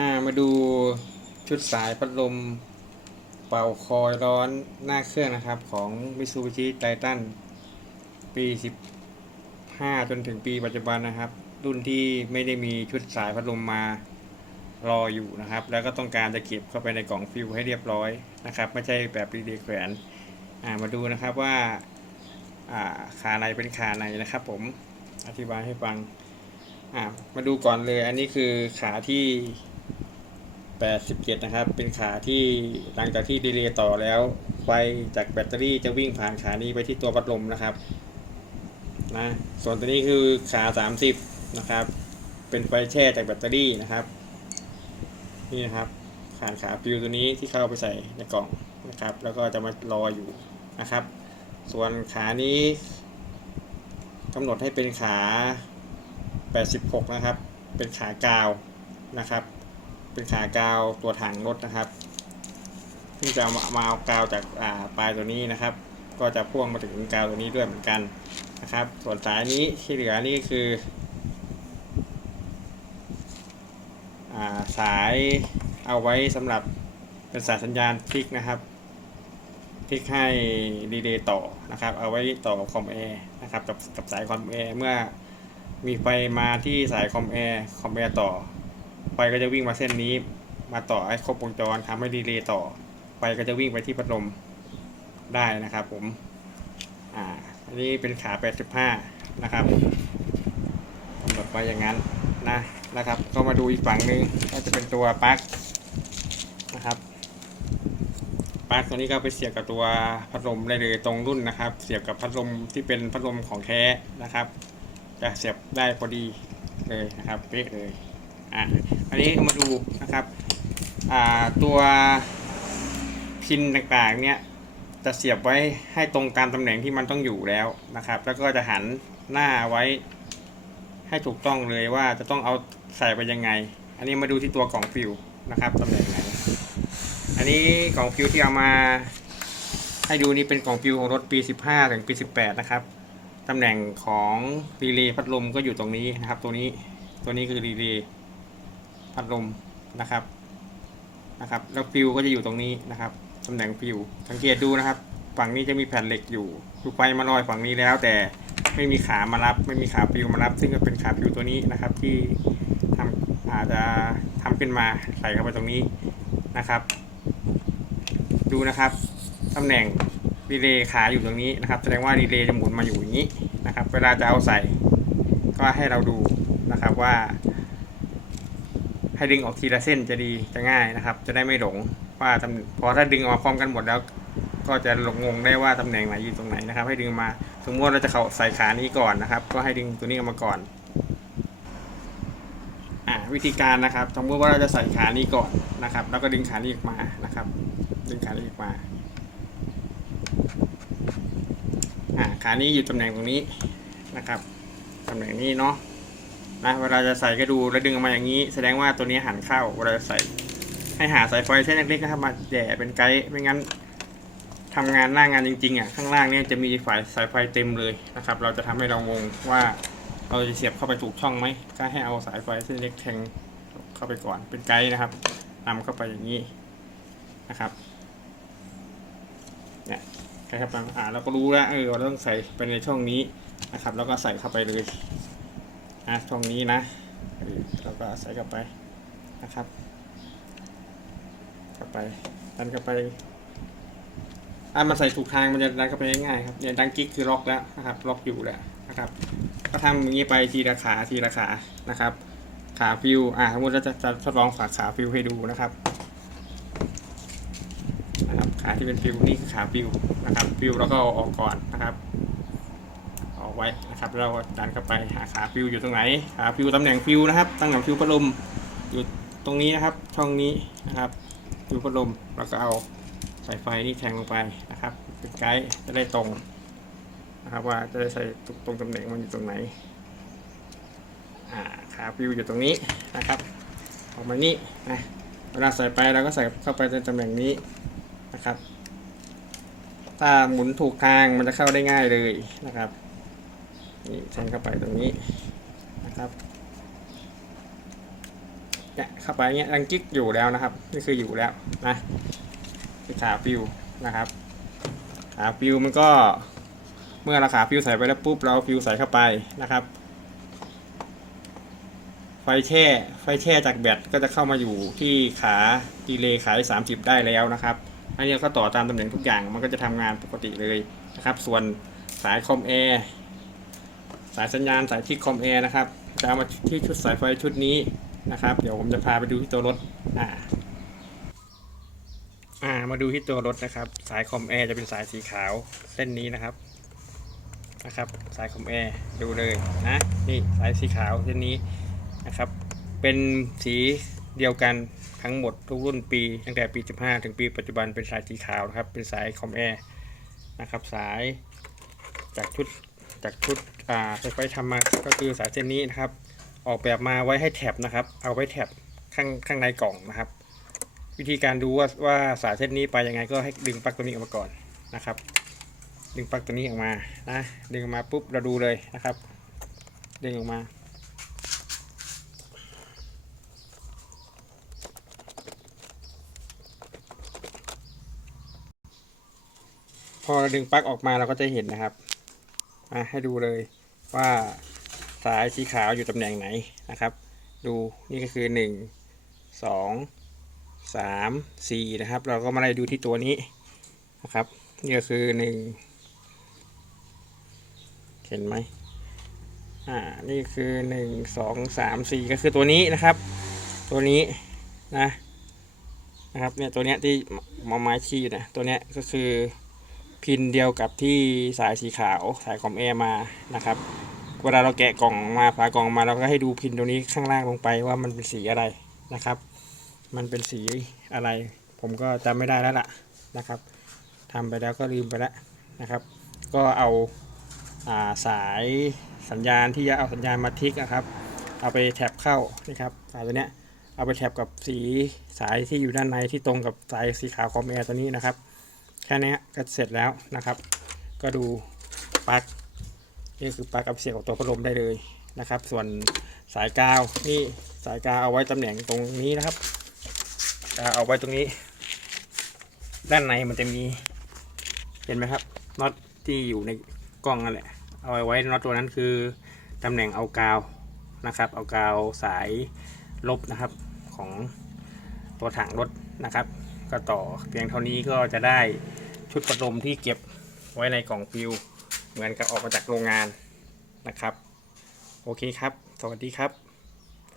อ่ามาดูชุดสายพัดลม เป่าคอยร้อนหน้าเครื่องนะครับของ Mitsubishi Titan ปี 15 จนถึงปีปัจจุบันนะครับ รุ่นที่ไม่ได้มีชุดสายพัดลมมารออยู่นะครับ แล้วก็ต้องการจะเก็บเข้าไปในกล่องฟิลให้เรียบร้อยนะครับ ไม่ใช่แบบรีเดแขวนอ่ามาดูนะครับว่าอ่าขาในเป็นขาในนะครับ ผมอธิบายให้ฟังอะมาดูก่อนเลย อันนี้คือขาที่ 87 นะครับ เป็นขาที่หลังจากที่ดีเลย์ต่อแล้ว ไฟจากแบตเตอรี่จะวิ่งผ่านขานี้ไปที่ตัวพัดลมนะครับนะส่วนตัวนี้คือขา 30 นะครับ เป็นไฟแช่จากแบตเตอรี่นะครับ นี่นะครับผ่านขาฟิวตัวนี้ที่เข้าไปใส่ในกล่องนะครับ แล้วก็จะมารออยู่นะครับ ส่วนขานี้กำหนดให้เป็นขา 86 นะครับ เป็นขากาวนะครับ เป็นขากาวตัวถังรถนะครับที่จะมามาเอากาวจากาปลายตัวนี้นะครับ ก็จะพ่วงมาถึงกาวตัวนี้ด้วยเหมือนกันนะครับ ส่วนสายนี้ที่เหลือนี่คืออาสายเอาไว้สำหรับเป็นสายสัญญาณคลิกนะครับคลิกให้รีเลย์ต่อนะครับ เอาไว้ต่อคอมแอร์นะครับกับกับสายคอมแอร์เมื่อมีไฟมาที่สายคอมแอร์คอมแอร์ต่อ ไฟก็จะวิ่งมาเส้นนี้ มาต่อให้ครบวงจรทำให้ดีเลย์ต่อ ไฟก็จะวิ่งไปที่พัดลมได้นะครับ ผม อ่า อันนี้เป็นขา 85 นะครับกำหนดไว้อย่างนั้นนะนะครับ ก็มาดูอีกฝั่งนึงก็จะเป็นตัวปลั๊กนะครับปลั๊กตัวนี้ก็ไปเสียบกับตัวพัดลมได้เลยตรงรุ่นนะครับ เสียบกับพัดลมที่เป็นพัดลมของแท้นะครับ จะเสียบได้พอดีเลยนะครับ เป๊ะเลย อะอันนี้มาดูนะครับอ่าตัวพินต่างๆเนี่ยจะเสียบไว้ให้ตรงตามตำแหน่งที่มันต้องอยู่แล้วนะครับ แล้วก็จะหันหน้าไว้ให้ถูกต้องเลยว่าจะต้องเอาใส่ไปยังไง อันนี้มาดูที่ตัวกล่องฟิวนะครับตำแหน่งไหน อันนี้กล่องฟิวที่เอามาให้ดูนี่เป็นกล่องฟิวของรถปี 15 ถึงปี 18 นะครับตำแหน่งของรีเลย์พัดลมก็อยู่ตรงนี้นะครับ ตัวนี้ตัวนี้คือรีเลย์ พัดลมนะครับนะครับ แล้วฟิวก็จะอยู่ตรงนี้นะครับตำแหน่งฟิวสังเกตดูนะครับ ฝั่งนี้จะมีแผ่นเหล็กอยู่คือไฟมาลอยฝั่งนี้แล้ว แต่ไม่มีขามารับ ไม่มีขาฟิวมารับ ซึ่งก็เป็นขาฟิวตัวนี้นะครับ ที่ทำอาจจะทำขึ้นมาใส่เข้าไปตรงนี้นะครับ ดูนะครับตำแหน่งรีเลย์ขาอยู่ตรงนี้นะครับ แสดงว่ารีเลย์จะหมุนมาอยู่อย่างนี้นะครับ เวลาจะเอาใส่ ก็ให้เราดูนะครับว่า ให้ดึงออกทีละเส้นจะดีจะง่ายนะครับ จะได้ไม่หลงว่าตำพอถ้าดึงออกมาพร้อมกันหมดแล้ว ก็จะหลงงงได้ว่าตำแหน่งไหนอยู่ตรงไหนนะครับ ให้ดึงมาสมมติว่าเราจะเข้าใส่ขานี้ก่อนนะครับ ก็ให้ดึงตัวนี้ออกมาก่อนอ่าวิธีการนะครับสมมติว่าเราจะใส่ขานี้ก่อนนะครับ แล้วก็ดึงขานี้ออกมานะครับ ดึงขานี้ออกมาอ่าขานี้อยู่ตำแหน่งตรงนี้นะครับตำแหน่งนี้เนาะ นะเวลาจะใส่ก็ดูแล้วดึงออกมาอย่างนี้ แสดงว่าตัวนี้หันเข้าเวลาจะใส่ ให้หาสายไฟเส้นเล็กๆนะครับมาแย่เป็นไกด์ไม่งั้นทำงานหน้างานจริงๆอะข้างล่างเนี่ยจะมีสายสายไฟเต็มเลยนะครับ เราจะทำให้เรางงว่าเราจะเสียบเข้าไปถูกช่องไหมก็ให้เอาสายไฟเส้นเล็กแทงเข้าไปก่อนเป็นไกด์นะครับนำเข้าไปอย่างนี้นะครับเนี่ยนะครับอ่าเราก็รู้แล้วเออเราต้องใส่ไปในช่องนี้นะครับ แล้วก็ใส่เข้าไปเลย นะช่องนี้นะเราก็ใส่เข้าไปนะครับเข้าไปดันเข้าไปอ่ามันใส่ถูกทางมันจะดันเข้าไปง่ายๆครับเนี่ยดังกิ๊กคือล็อกแล้วนะครับ ล็อกอยู่แล้วนะครับก็ทำอย่างนี้ไปทีละขาทีละขานะครับ ขาฟิวอ่าสมมติเราจะจะทดลองฝากขาฟิวให้ดูนะครับนะครับขาที่เป็นฟิวนี่คือขาฟิวนะครับฟิวแล้วก็ออกก่อนนะครับ ไว้นะครับเราดันเข้าไปหาขาฟิวอยู่ตรงไหนขาฟิวตำแหน่งฟิวนะครับตำแหน่งฟิวพัดลมอยู่ตรงนี้นะครับช่องนี้นะครับฟิวพัดลมแล้วก็เอาสายไฟนี่แทงลงไปนะครับเป็นไกด์จะได้ตรงนะครับว่าจะได้ใส่ตรงตำแหน่งมันอยู่ตรงไหนอ่าขาฟิวอยู่ตรงนี้นะครับออกมานี่นะเวลาใส่ไปเราก็ใส่เข้าไปในตำแหน่งนี้นะครับถ้าหมุนถูกทางมันจะเข้าได้ง่ายเลยนะครับ นี่แทงเข้าไปตรงนี้นะครับเนี่ยเข้าไปเงี้ยรังกิ๊กอยู่แล้วนะครับ นี่คืออยู่แล้วนะคือขาปิวนะครับขาปิวมันก็เมื่อราขาปิวใส่ไปแล้วปุ๊บเราเอาปิวใส่เข้าไปนะครับ ไฟแช่ไฟแช่จากแบตก็จะเข้ามาอยู่ที่ขาดีเลย์ขาที่30 ได้แล้วนะครับอันนี้ก็ต่อตามตำแหน่งทุกอย่างมันก็จะทำงานปกติเลยนะครับ ส่วนสายคอมแอร์ สายสัญญาณสายที่คอมแอร์นะครับจะเอามาที่ชุดสายไฟชุดนี้นะครับ เดี๋ยวผมจะพาไปดูที่ตัวรถอ่าอ่ามาดูที่ตัวรถนะครับ สายคอมแอร์จะเป็นสายสีขาวเส้นนี้นะครับนะครับสายคอมแอร์ดูเลยนะนี่สายสีขาวเส้นนี้นะครับ เป็นสีเดียวกันทั้งหมดทุกรุ่นปีตั้งแต่ปี 15 ถึงปีปัจจุบันเป็นสายสีขาวนะครับเป็นสายคอมแอร์นะครับสายจากชุด จากชุดอ่าไฟทำมาก็คือสายเส้นนี้นะครับ ออกแบบมาไว้ให้แท็บนะครับ เอาไว้แท็บข้างข้างในกล่องนะครับ วิธีการดูว่าว่าสายเส้นนี้ไปยังไงก็ให้ดึงปลั๊กตัวนี้ออกมาก่อนนะครับ ดึงปลั๊กตัวนี้ออกมานะดึงออกมาปุ๊บเราดูเลยนะครับ ดึงออกมาพอเราดึงปลั๊กออกมาเราก็จะเห็นนะครับ มาให้ดูเลยว่าสายสีขาวอยู่ตำแหน่งไหนนะครับ ดูนี่ก็คือหนึ่งสองสามสี่นะครับ เราก็มาไล่ดูที่ตัวนี้นะครับนี่ก็คือหนึ่งเห็นไหมอ่านี่คือหนึ่งสองสามสี่ก็คือตัวนี้นะครับ ตัวนี้นะนะครับเนี่ยตัวเนี้ยที่มอไม้ชี้อยู่นะตัวเนี้ยก็คือ พินเดียวกับที่สายสีขาวสายคอมแอร์มานะครับ เวลาเราแกะกล่องมาฝากล่องมาเราก็ให้ดูพินตรงนี้ข้างล่างลงไปว่ามันเป็นสีอะไรนะครับ มันเป็นสีอะไร ผมก็จำไม่ได้แล้วล่ะนะครับทำไปแล้วก็ลืมไปแล้วนะครับ ก็เอาอาสายสัญญาณที่จะเอาสัญญาณมาทิกนะครับ เอาไปแท็บเข้านะครับสายตัวเนี้ยเอาไปแท็บกับสีสายที่อยู่ด้านในที่ตรงกับสายสีขาวคอมแอร์ตัวนี้นะครับ แค่นี้ก็เสร็จแล้วนะครับ ก็ดูปลั๊กนี่คือปลั๊กเอาเสียบกับตัวพัดลมได้เลยนะครับ ส่วนสายกาวนี่สายกาวเอาไว้ตำแหน่งตรงนี้นะครับกาวเอาไว้ตรงนี้ ด้านในมันจะมีเห็นไหมครับน็อตที่อยู่ในกล้องนั่นแหละเอาไว้ไว้น็อตตัวนั้นคือตำแหน่งเอากาวนะครับ เอากาวสายลบนะครับของตัวถังรถนะครับ ก็ต่อเพียงเท่านี้ก็จะได้ชุดพัดลมที่เก็บไว้ในกล่องฟิว เหมือนกับออกมาจากโรงงานนะครับ โอเคครับ สวัสดีครับ